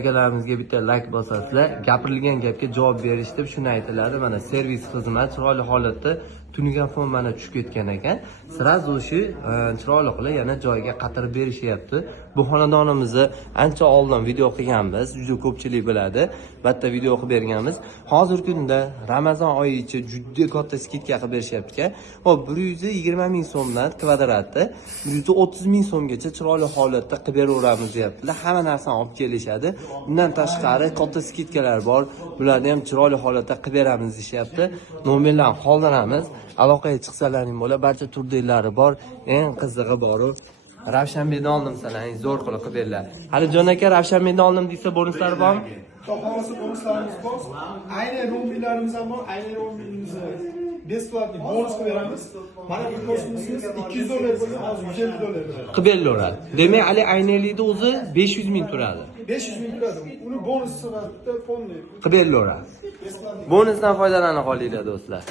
Akalarimizga bitta like bosasizlar, gapirilgan gapga javob berish deb shuni aytiladi. Mana servis xizmat chiroyli holatda tunigan fon mana tushib ketgan ekan. Sразу o'sha chiroyli qilib yana joyiga qatirib berishyapti. Bu xonadonimizni ancha oldin video qilganmiz, juda ko'pchilik biladi. Bitta video qilib berganmiz. Hozirgi kunda Ramazon oyi ichi juda katta skidka qilib berishyapti. Hop 120 ming so'mdan kvadratni 130 ming so'mgacha chiroyli holatda qilib beraveramiz deyaptilar. Hamma narsani olib kelishadi. Bundan tashqari katta skidkalar bor. Bularni ham chiroyli holatda qilib beramiz deyapti. Nomerlarni qoldiramiz. Aloqaga chiqsalaring bo'la, barcha turdilari bor. Eng qizig'i boru Ravshanbekdan oldim salang, zo'r qilib berdilar. Hali Jon aka Ravshanbekdan oldim desa bonuslar bormi? Topolmasa bonuslarimiz bor. Aynan rombilarimiz ham bor. Aynan rombimizni besplatni bonus qilib beramiz. Mana bu ko'rsatmamiz $200 bo'lgan, hozir $150 beradi. Qilib beriladi. Demak, hali aynaklikda o'zi 500 ming turadi. 500 ming turadi. Uni bonus sifatida fondlaydi. Qilib beriladi. Bonusdan foydalanib qolinglar do'stlar.